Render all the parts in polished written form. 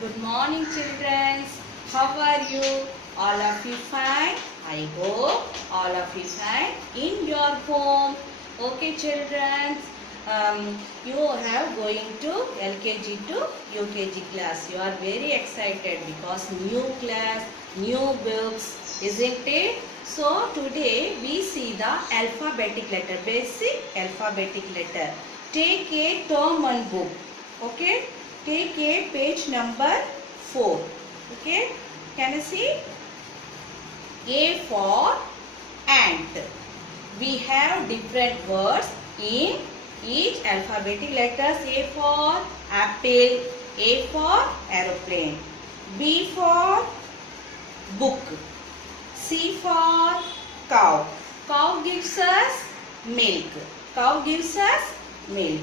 Good morning, children. How are you? All of you fine? I hope all of you fine in your home. Okay, children. You have going to LKG to UKG class. You are very excited because new class, new books, isn't it? So today we see the alphabetic letter, basic alphabetic letter. Take a term 1 book. Okay. Take a page number 4. Okay. Can you see? A for ant. We have different words in each alphabetic letters. A for apple. A for aeroplane. B for book. C for cow. Cow gives us milk. Cow gives us milk.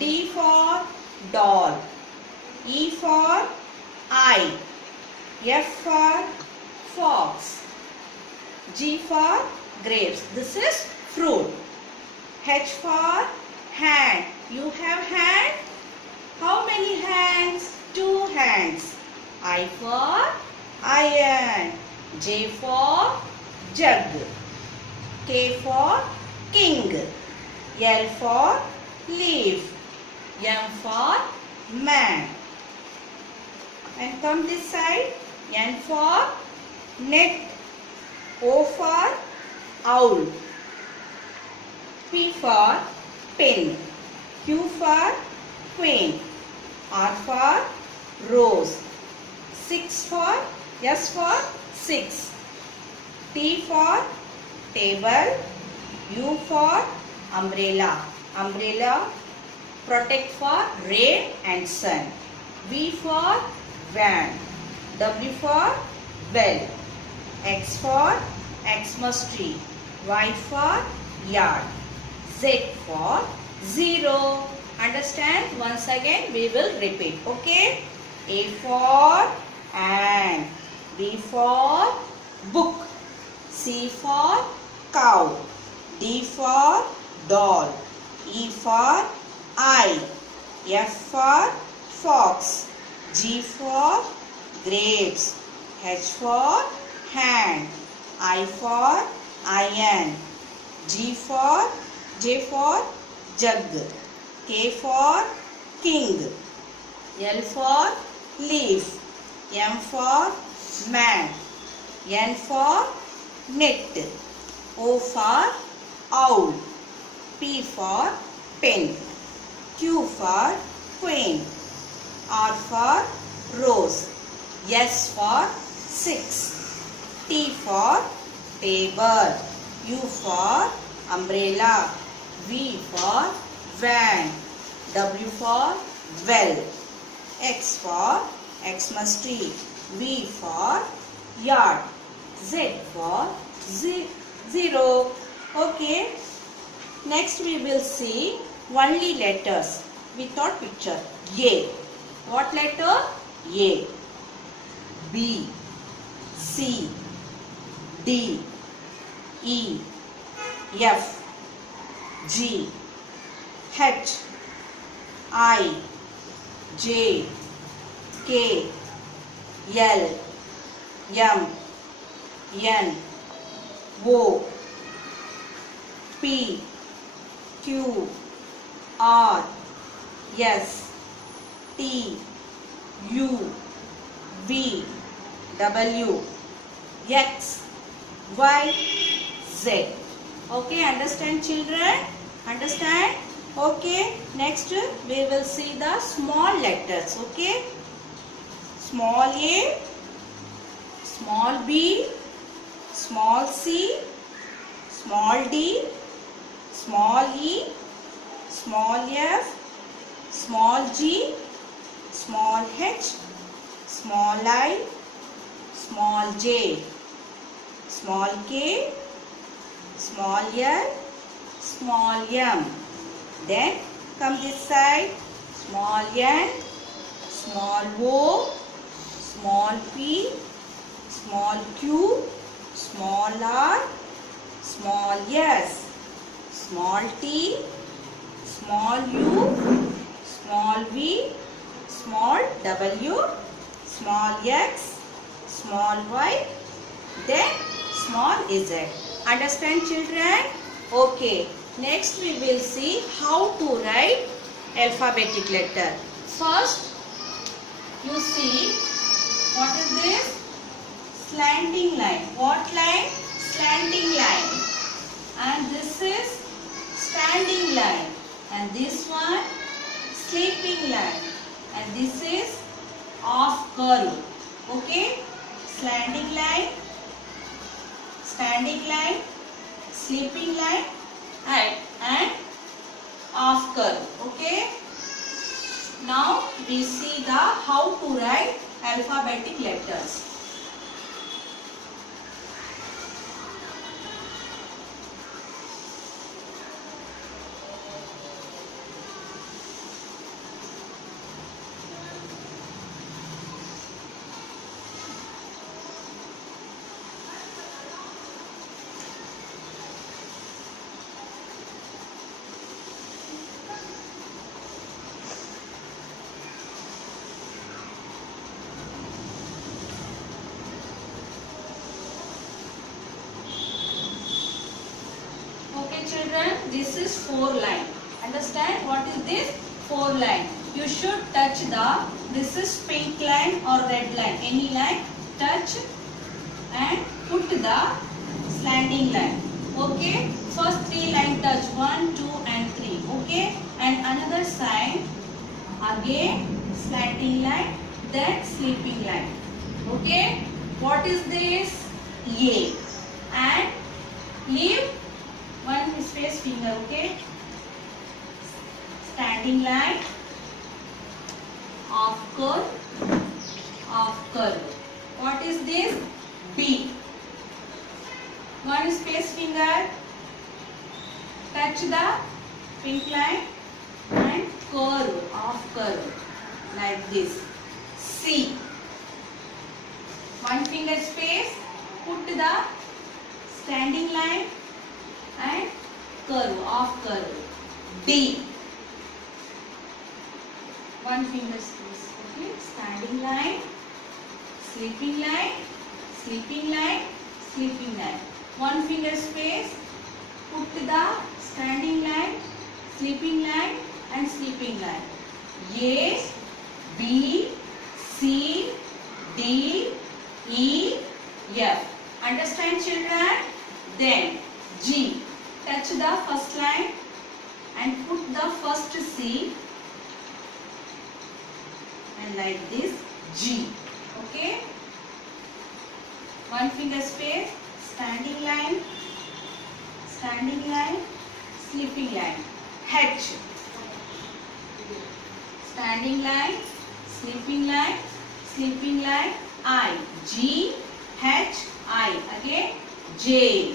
D for doll. E for eye. F for fox. G for grapes. This is fruit. H for hand. You have hand? How many hands? 2 hands. I for iron. J for jug. K for king. L for leaf. M for man. And come this side. N for net. O for owl. P for pen. Q for queen. R for rose. S for 6. T for table. U for umbrella. Umbrella protect for rain and sun. V for van. W for bell. X for Xmas tree. Y for yard. Z for 0. Understand? Once again we will repeat. Okay? A for ant. B for book. C for cow. D for doll. E for eye. F for fox. G for grapes. H for hand. I for iron. J for jug. K for king. L for leaf. M for man. N for net. O for owl. P for pen. Q for queen. R for rose. S for 6. T for table. U for umbrella. V for van. W for well. X for Xmas tree. V for yard. Z for 0. Okay. Next we will see only letters without picture. A. What letter? A. B. C. D. E. F. G. H. I. J. K. L. M. N. O. P. Q. R. S. T. U. V. W. X. Y. Z. Okay, understand children? Understand? Okay, next we will see the small letters. Okay, small a, small b, small c, small d, small e, small f, small g, small h, small I, small j, small k, small l, small m. Then come this side. Small n, small o, small p, small q, small r, small s, small t, small u, small v, small w, small x, small y, then small z. Understand, children? Okay. Next we will see how to write alphabetic letter. First, you see, what is this? Slanting line. What line? Slanting line. And this is standing line. And this one, sleeping line. And this is off curve. Okay? Slanting line, standing line, sleeping line, and off curve. Okay? Now we see the how to write alphabetic letters. Children, this is 4 line. Understand what is this? 4 line. You should touch this is pink line or red line. Any line, touch and put the slanting line. Okay. First 3 line touch 1, 2 and 3. Okay. And another side again slanting line, then sleeping line. Okay. What is this? A. And leave one space finger. Okay. Standing line, off curve. What is this? B. One space finger, touch the pink line and curve, off curve, like this. C. One finger space, put the standing line and curve, off curve. D. One finger space. Okay. Standing line, sleeping line, sleeping line, sleeping line. One finger space, put the standing line, sleeping line and sleeping line. A, B, C, D, E, F. Understand, children? Then G. Touch the first line and put the first C and like this G. Okay. One finger space, standing line, sleeping line. H. Standing line, sleeping line, I. G, H, I. Again J.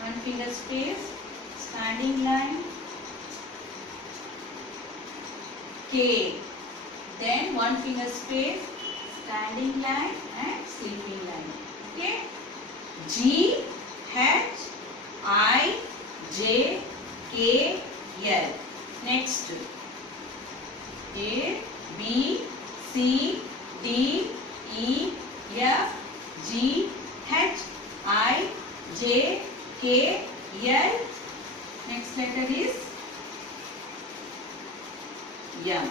One finger space, standing line, K. Then one finger space, standing line and sleeping line. Okay. G, H, I, J, K, L. Next. A, B, C, D, E, F, G, H, I, J, K, L. Next letter is M.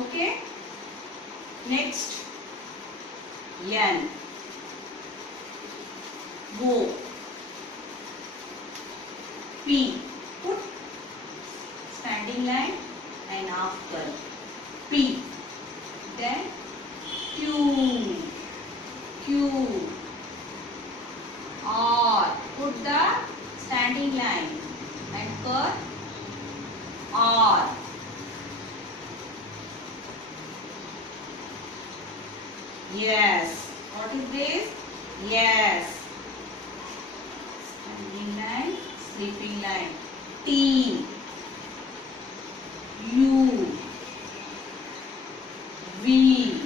Okay. Next, N. O. P. Put standing line and half curve. P. Then Q. Q. R. Put the standing line and curve. R. Yes. What is this? Yes. Standing line, sleeping line. T. U. V.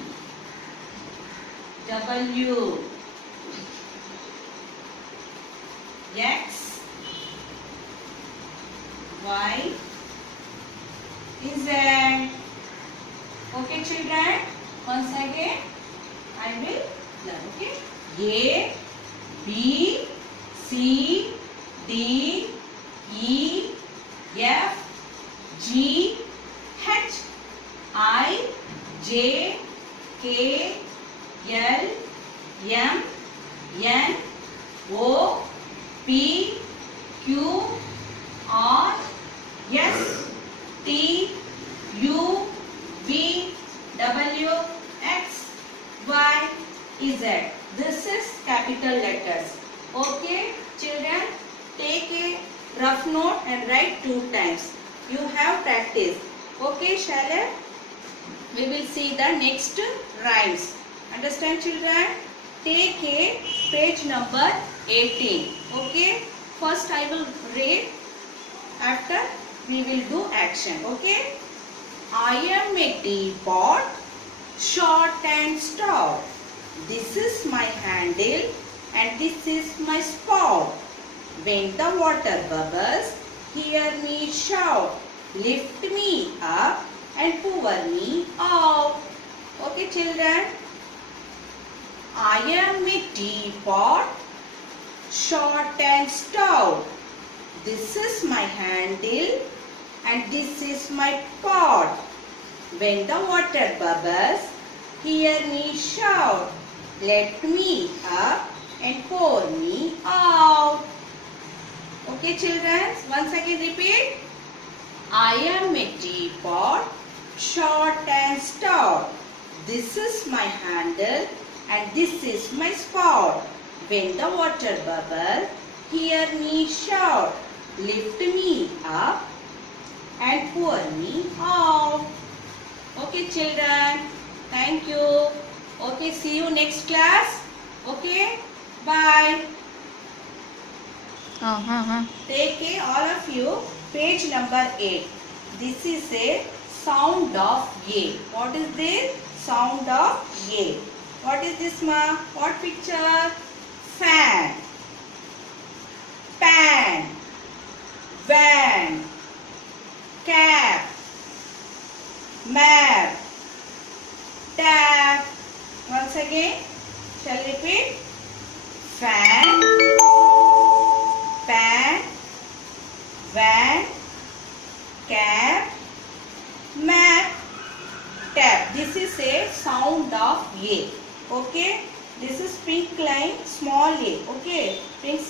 W. X. Y. is Z. Okay children, once again I will learn. Okay, A, B, C, D, E, F, G, H, I, J, K, L, M, N, O, P, Q, R, S, T, U, V, W, X, Y, Z. This is capital letters. Okay, children, take a rough note and write 2 times. You have practice. Okay, Shalya? We will see the next rhymes. Understand, children? Take a page number 18. Okay, first I will read. After we will do action. Okay. I am a teapot, short and stout. This is my handle and this is my spout. When the water bubbles, hear me shout. Lift me up and pour me out. Okay children. I am a teapot, short and stout. This is my handle and this is my pot. When the water bubbles, hear me shout. Let me up and pour me out. Okay children, once again repeat. I am a teapot, short and stout. This is my handle and this is my spout. When the water bubbles, hear me shout. Lift me up and pour me out. Okay children, thank you. Okay, see you next class. Okay, bye. Take all of you page number 8. This is a sound of A. What is this? Sound of A. What is this ma? What picture? Fan, pan, van, cap, map, tap. Once again, shall we repeat? Fan, pan, van, cap, map, tap. This is a sound of A. Okay. This is pink line, small A. Okay. Pink.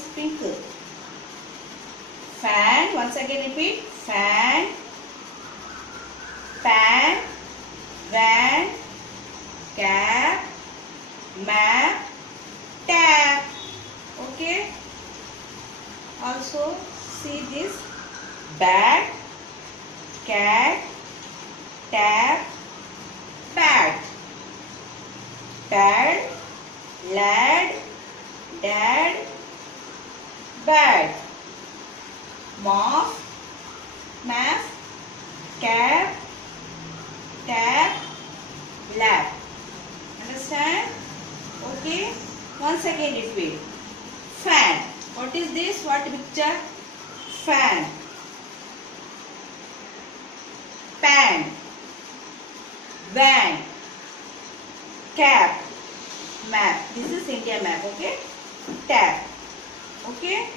Fan. Once again repeat. Fan, pan, van, cap, map, tap. Okay. Also see this. Bat, cat, tap, bat. Pad, lad, dad, bad. Moth, math, cap, tap, lap. Understand? Okay. Once again repeat. Fan. What is this? What picture? Fan. Pan. Van. Cap. Map. This is India map. Okay. Tap. Okay.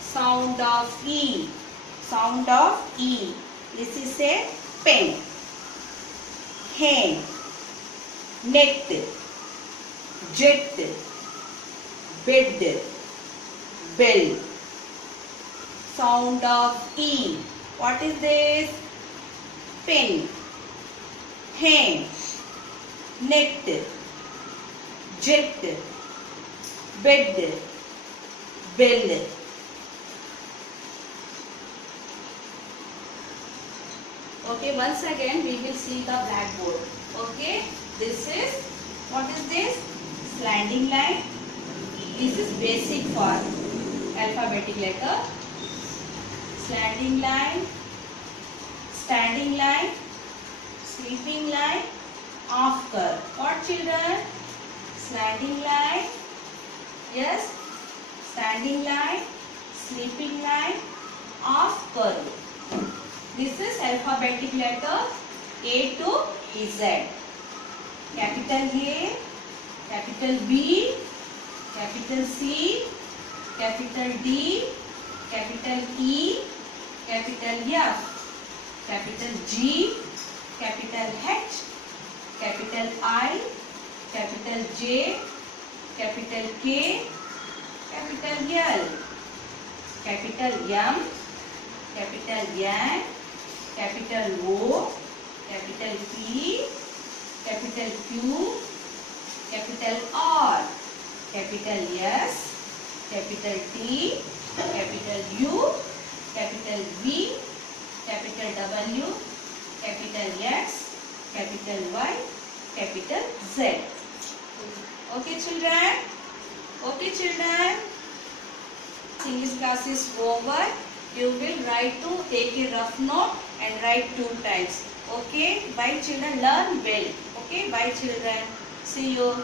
Sound of E. Sound of E. This is a pen. Hen. Net. Jet. Bed. Bell. Sound of E. What is this? Pen. Hen. Net. Jet. Bed. Bell. Okay, once again we will see the blackboard. Okay, this is, what is this? Slanting line. This is basic for alphabetic letter. Slanting line, standing line, sleeping line, off curve. What children? Slanting line, Yes, standing line, sleeping line, half curve. This is alphabetic letter A to Z. Capital A, capital B, capital C, capital D, capital E, capital F, capital G, capital H, capital I, capital J, capital K, capital L, capital M, capital N, capital O, capital P, capital Q, capital R, capital S, capital T, capital U, capital V, capital W, capital X, capital Y, capital Z. Okay children? Okay children? English class is over. You will write to take a rough note and write 2 times. Okay? Bye children. Learn well. Okay? Bye children. See you.